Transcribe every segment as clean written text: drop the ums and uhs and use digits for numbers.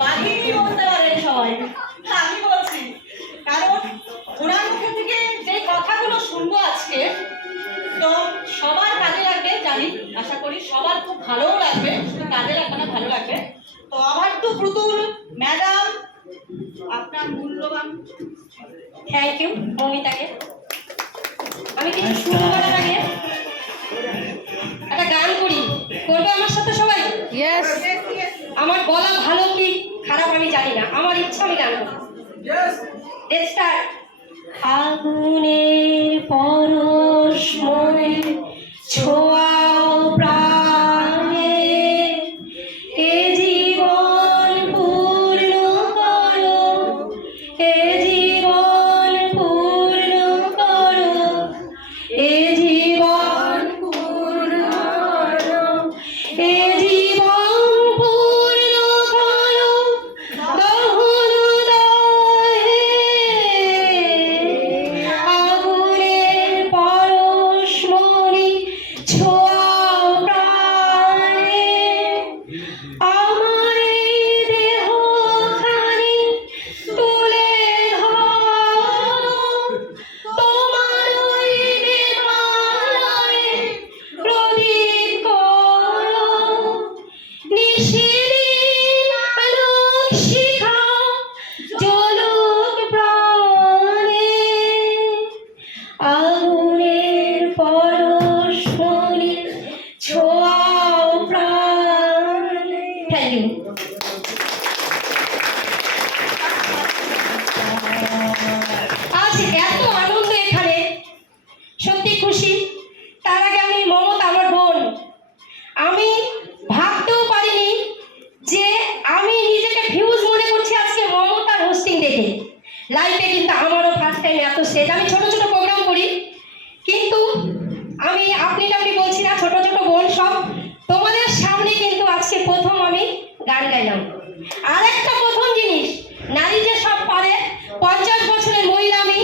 বাঘিনী বলতে পারেন সবাই। আমি বলছি কারণ ওনার মুখে থেকে যে কথাগুলো শুনবো আজকে, তো সবার কাজে লাগবে জানি, আশা করি সবার খুব ভালোও লাগবে, শুধু কাজে লাগবে না, ভালো লাগবে। তো আমার তো পুতুল ম্যাডাম, আপনার মূল্যবান থ্যাংক ইউ মমিতাকে। আমি কিছু শুরু করার আগে একটা গান করি, করবে আমার সাথে সবাই? ইয়েস। আমার গলা ভালো কি খারাপ আমি জানি না, আমার ইচ্ছা আমি গান করি। Let's start. আগুনের পরশ মনে ছোঁয়াও প্রাণে, এ জীবন পূর্ণ করো, এ জীবন পূর্ণ করো, এ জীবন পূর্ণ করো, এ জীবন পূর্ণ করো দহন দহে, আগুনের পরশ মনে ছোঁয়াও প্রাণে, আমার এই দেহখানি তুলে ধরো, তোমার ওই দেবালয়ে প্রদীপ করো, নিশিদিন আলোক শিখা জ্বলুক প্রাণে, আগুনের পরশ মনে ছোঁয়াও প্রাণে। Thank you. আজ এত আনন্দ এখানে, সত্যি খুশি। তার আগে আমি মমতা আমার বোন, আমি ভাবতেও পারিনি যে আমি নিজেকে ফিউজ মনে করছি আজকে মমতার হোস্টিং দেখে। লাইফে কিন্তু আমারও ফার্স্ট টাইম এত স্টেজ, আমি ছোট ছোট প্রোগ্রাম করি, কিন্তু আমি আপনি বলছি না, ছোট ছোট বোন সব তোমাদের সামনে কিন্তু আজকে প্রথম আমি গান গাইলাম। আর একটা প্রথম জিনিস, নারী যে সব পারে, 50 বছরের মহিলা আমি,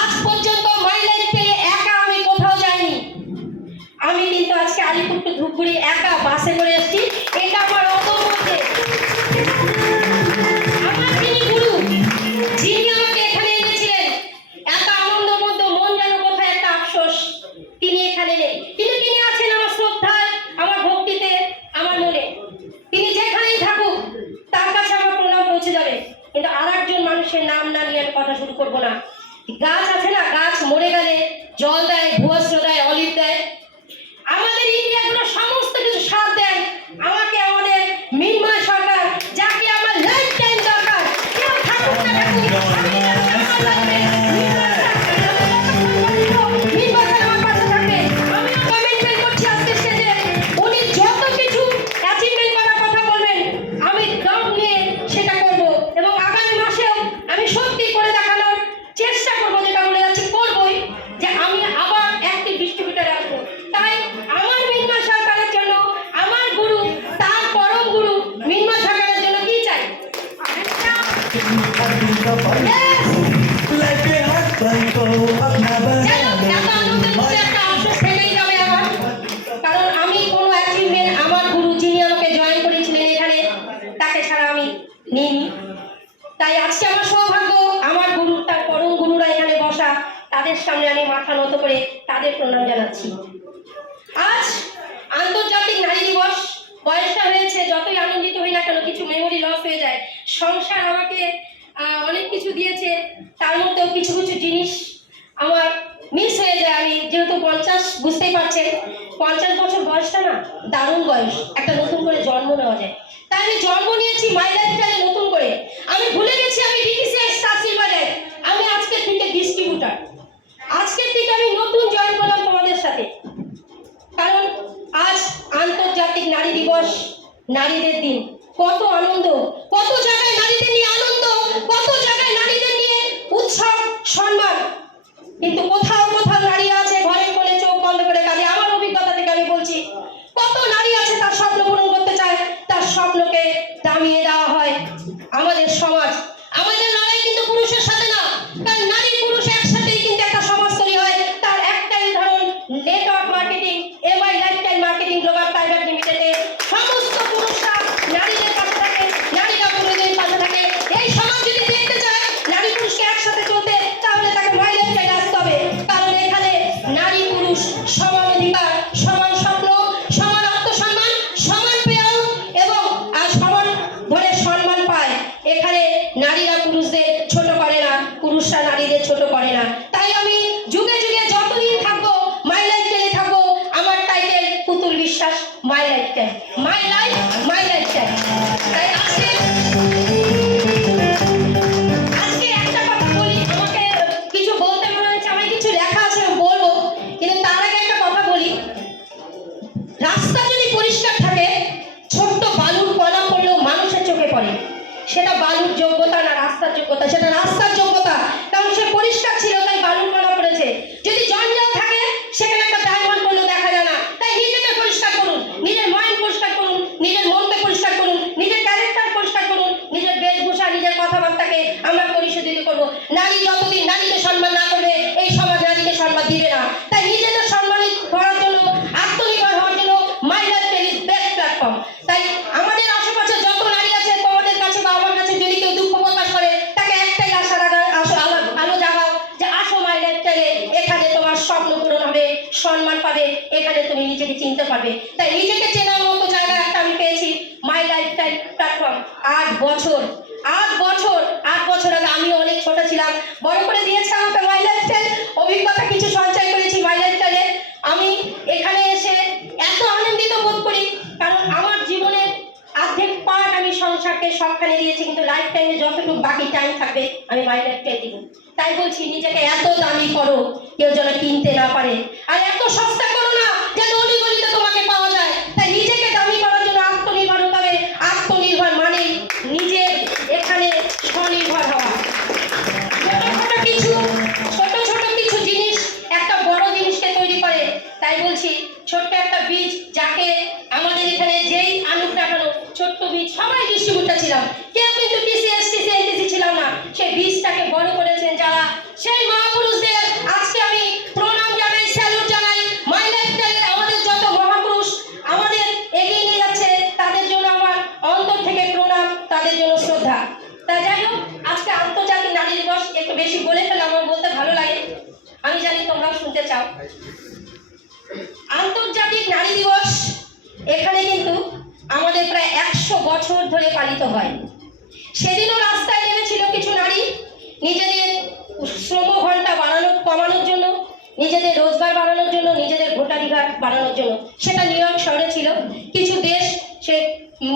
আজ পর্যন্ত মাই লাইফ পেলে একা আমি কোথাও যাইনি। আমি কিন্তু আজকে আলিপুর ধূপগুড়ি একা বাসে করে এসেছি, এটা আমার অদম্যতে। আমার যিনি গুরু, যিনি আমাকে এখানে এনেছিলেন, এত আনন্দের মধ্যে মন যেন কোথায় একটা আফসোস তিনি এখানে নেই, কিন্তু তিনি আছেন আমার শ্রদ্ধায়, আমার ভক্তিতে, আমার মনে। তিনি যেখানেই থাকুক তার কাছে আমার প্রণাম পৌঁছে যাবে। কিন্তু আর একজন মানুষের নাম না নিয়ে আমি কথা শুরু করবো না। গাছ আছে না, গাছ মরে গেলে জল দেয়, ভূয়স্ত্র দেয়, অলিভ দেয়, আমাদের ইন্ডিয়াগুলো সমস্ত কিছু সাথ দেন আমাকে, আমাদের মিনময় সরকার, যাকে আমার লাইফ টাইম দরকার, কেউ থাকুক না থাকুক, আমি আমার লাগবে মিনময় স্যার আমার পাশে থাকবে। আমিও কমিটমেন্ট করছি আজকে স্টেজে, উনি যত কিছু অ্যাচিভমেন্ট করার কথা বলবেন আমি দম নিয়ে সেটা করব, এবং আগামী মাসেও আমি সত্যি করে দেখানোর চেষ্টা করবো, যেটা বলে যাচ্ছি করবই, যে আমি আবার একটি ডিস্ট্রিবিউটার আসবো। তাই আমার মিনময় সরকারের জন্য, আমার গুরু, তার পরম গুরু মিনময় সরকারের জন্য কি চাই? কারণ আমি কোনো অ্যাচিভমেন্ট আমার গুরু যিনি আমাকে জয়েন করেছিলেন এখানে, তাকে ছাড়া আমি নিইনি। তাই আজকে আমার সৌভাগ্য, আমার গুরু, তার পরম গুরুরা এখানে বসা, তাদের সামনে আমি মাথা নত করে তাদের প্রণাম জানাচ্ছি। আজ আন্তর্জাতিক নারী দিবস, বয়সটা হয়েছে, যতই আনন্দিত হই না কেন কিছু মেমোরি লস হয়ে যায়। সংসার আমাকে অনেক কিছু দিয়েছে, তার মধ্যেও কিছু কিছু জিনিস আমার মিস হয়ে যায়। আমি যেহেতু 50, বুঝতেই পারছেন 50 বছর বয়সটা না দারুণ বয়স, একটা নতুন করে জন্ম নেওয়া যায়। তাই আমি জন্ম নিয়েছি মাই লাইফস্টাইলে নতুন করে। আমি ভুলে গেছি আমি ডিটিসিএস স্টার সিলভারের, আমি আজকের থেকে ডিস্ট্রিবিউটার। আজকের থেকে আমি নতুন জয়েন করলাম তোমাদের সাথে, কারণ আজ আন্তর্জাতিক নারী দিবস, নারীদের দিন। কত আনন্দ, কত জায়গায় নারীদের নিয়ে আনন্দ, কত জায়গায় নারীদের নিয়ে উৎসব সম্মান, কিন্তু কোথাও কোথাও নারী আছে ঘরের কোণে চোখ বন্ধ করে কাঁদে। আমার অভিজ্ঞতা থেকে আমি বলছি, কত নারী আছে তার স্বপ্ন পূরণ করতে চায়, তার স্বপ্নকে দামিয়ে দেওয়া হয় আমাদের সমাজ। আমাদের লড়াই কিন্তু পুরুষের সাথে না, কারণ নারী পুরুষ একসাথেই কিন্তু একটা সমাজ তৈরি হয়। তার একটাই ধরন, network marketing, MI lifestyle marketing global private লিমিটেডে সমস্ত পুরুষরা নারীদের পাশে থাকে, নারীরা পুরুষদের সেটা বালুর যোগ্যতা না রাস্তার যোগ্যতা, সেটা রাস্তার যোগ্যতা, কারণ সে পরিষ্কার ছিল তাই বালুর মালা পড়েছে। যদি জঞ্জাল থাকে সেখানে একটা ডায়মন্ড করলেও দেখা যায় না। তাই নিজেকে পরিষ্কার করুন, নিজের মাইন্ড পরিষ্কার করুন, নিজের মনকে পরিষ্কার করুন, নিজের ক্যারেক্টার পরিষ্কার করুন, নিজের বেশভূষা নিজের কথাবার্তাকে আমরা পরিশোধিত করবো। নারী যতদিন নারীকে সম্মান না করবে এই সমাজ নারীকে সম্মান দিবে না। তাই নিজেদের সম্মানিত করার জন্য, আত্মনির্ভর হওয়ার জন্য মাই life style is best platform. তাই আমাদের আশেপাশে যত নারী আছে, তোমাদের কাছে বা আমার কাছে যদি কেউ দুঃখ প্রকাশ করে, তাকে একটাই আশা লাগাও, আলো জাগাও যে আসো মাই লাইফ স্টাইলে, এখানে তোমার স্বপ্ন পূরণ হবে, সম্মান পাবে, এখানে তুমি নিজেকে চিনতে পারবে। তাই নিজেকে চেনার মতো জায়গা একটা আমি পেয়েছি মাই লাইফ স্টাইল প্ল্যাটফর্ম। 8 বছর আগে আমি অনেক ছোট ছিলাম, বড় করে দিয়েছে আমাকে মাই লাইফ স্টাইল। অভিজ্ঞতা কিছু সঞ্চয় করেছি মাই লাইফ স্টাইলে। আমি এখানে এসে এত আনন্দিত বোধ করি, কারণ আমার জীবনের অর্ধেক পার্ট আমি সংসারকে সবখানে দিয়েছি, কিন্তু লাইফ টাইমে যতটুকু বাকি টাইম থাকবে আমি মাই লাইফ স্টাইল দিব। তাই বলছি নিজেকে এত দামি করো কেউ যেন কিনতে না পারে, আর এত সস্তা করো না যেন অলিগলিতে তোমাকে পাওয়া যায়। তাই নিজেকে দামি করার জন্য আত্মনির্ভর হতে হবে। আত্মনির্ভর মানে নিজের এখানে স্বনির্ভর হওয়া। ছোট ছোট কিছু জিনিস একটা বড় জিনিসকে তৈরি করে। তাই বলছি ছোট্ট একটা বীজ, যাকে আমাদের এখানে যেই আলুক না কেন ছোট্ট বীজ সবাই ডিস্ট্রিবিউটার ছিলাম, কেউ কিন্তু টিসিএসটিসি ছিলাম না। সেই বীজটাকে বড় করেছেন যারা, সেই মহাপুরুষদের আজকে আমি প্রণাম জানাই, স্যালুট জানাই। মাই লাইফ স্টাইলের আমাদের যত মহাপুরুষ আমাদের এগিয়ে নিয়ে যাচ্ছে, তাদের জন্য আমার অন্তর থেকে প্রণাম, তাদের জন্য শ্রদ্ধা। তা যাই হোক, আজকে আন্তর্জাতিক নারী দিবস, একটু বেশি বলে ফেলে, আমার বলতে ভালো লাগে, আমি জানি তোমরাও শুনতে চাও। আন্তর্জাতিক নারী দিবস এখানে কিন্তু আমাদের প্রায় 100 বছর ধরে পালিত হয়। সেদিনও রাস্তায় নেমেছিল কিছু নারী নিজেদের শ্রম ঘন্টা কমানোর জন্য, নিজেদের রোজগার বাড়ানোর জন্য, নিজেদের ভোটাধিকার বাড়ানোর জন্য। সেটা নিউ ইয়র্ক শহরে ছিল। কিছু দেশ সে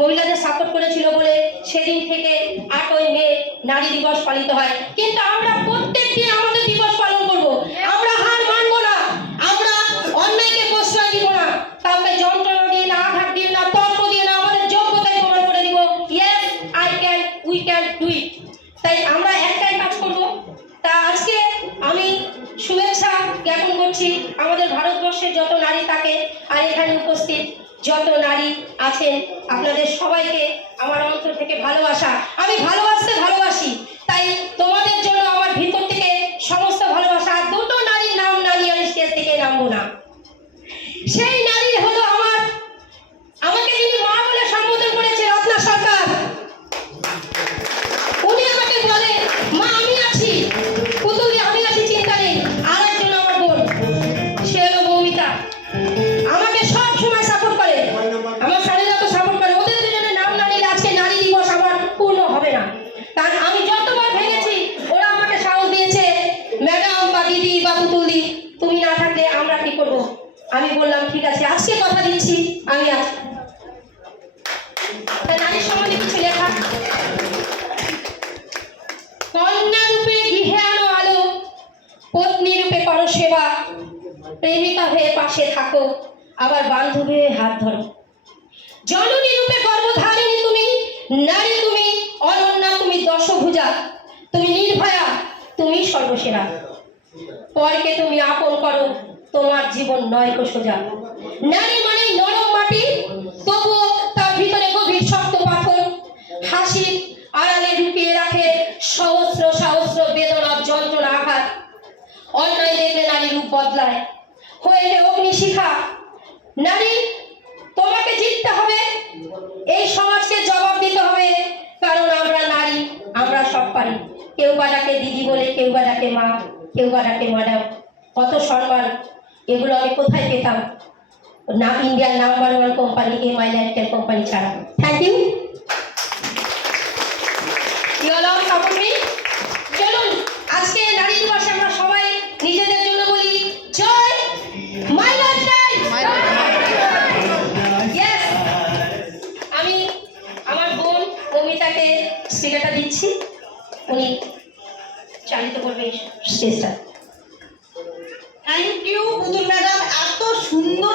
মহিলাদের সাপোর্ট করেছিল বলে সেদিন থেকে 8ই মে নারী দিবস পালিত হয়। কিন্তু আমরা প্রত্যেক দিন আমাদের দিবস পালন করব। আমরা হার মানব না, আমরা অন্যায়কে প্রশ্রয় দিব না, কাউকে যন্ত্রণা দিয়ে না, আঘাত দিয়ে না, তর্ক দিয়ে না, আমাদের যোগ্যতায় প্রমাণ করে দিব, yes I can, we can do it. তাই আমরা একটাই কাজ করব। তা আজকে আমি শুভেচ্ছা জ্ঞাপন করছি আমাদের ভারতবর্ষের যত নারী থাকে আর এখানে উপস্থিত যত নারী আছেন, আপনাদের সবাইকে আমার অন্তর থেকে ভালোবাসা। আমি ভালোবাসি, তাই তোমাদের জন্য আমার ভিতর থেকে সমস্ত ভালোবাসা। আর দুটো নারীর নাম না নিয়ে আমি স্টেজ থেকে নামবো না। সেই নারী হলো আমাকে যিনি মা বলে সম্বোধন করেছে, রত্না সরকার। উনি আমাকে বলে মা আমি আছি, পুতুলি আমি আছি, চিন্তা নেই। আর একজন আমার বোন, সে হলো মৌমিতা, আমাকে সব সময় সাপোর্ট করে, আমার স্বামীরা তো সাপোর্ট করে। ওদের দুজনের নাম না নিলে আজকে নারী দিবস আমার পূর্ণ হবে না। কারণ আমি যতবার ভেঙেছি ওরা আমাকে সাহস দিয়েছে, ম্যাডাম বা দিদি বা পুতুলদি তুমি না থাকলে আমরা কি করব। আমি বললাম ঠিক আছে, আজকে কথা দিচ্ছি আমি আছি। নারীর সম্বন্ধে কিছু লেখা, কন্যা রূপে গৃহে আনো আলো, পত্নী রূপে করো সেবা, প্রেমিকা হয়ে পাশে থাকো, আবার বান্ধবী হয়ে হাত ধরো। জননী রূপে গর্ভধারিণী তুমি, নারী তুমি, অনন্যা তুমি, দশভুজা তুমি, নির্ভয়া তুমি, সর্বসেরা। পরকে তুমি আপন করো, তোমার জীবন নয় কো সোজা। নারী মানে নরম মাটি, তবুও তার ভিতরে গভীর শক্ত পাথর। হাসি আড়ালে লুকিয়ে রাখে সহস্র বেদনা, যন্ত্রণা, আঘাত। অন্যায় দেখলে নারী রূপ বদলায়, হয়ে অগ্নিশিখা। নারী তোমাকে জিততে হবে, এই সমাজকে জবাব দিতে হবে, কারণ আমরা নারী, আমরা সব পারি। কেউ বা ডাকে দিদি বলে, কেউ বা ডাকে মা, কেউ বা ডাকে ম্যাডাম। কত সম্মান, এগুলো আমি কোথায় পেতাম না ইন্ডিয়ার number 1 company my life style company ছাড়া। Thank you. চলুন আজকে নারী দিবসে আমরা সবাই নিজেদের জন্য বলি জয় মাই লাইফ স্টাইল। আমি আমার বোন মমিতাকে স্টিকারটা দিচ্ছি, উনি চালিত করবে স্টেজটা। থ্যাংক ইউ পুতুল ম্যাডাম, এত সুন্দর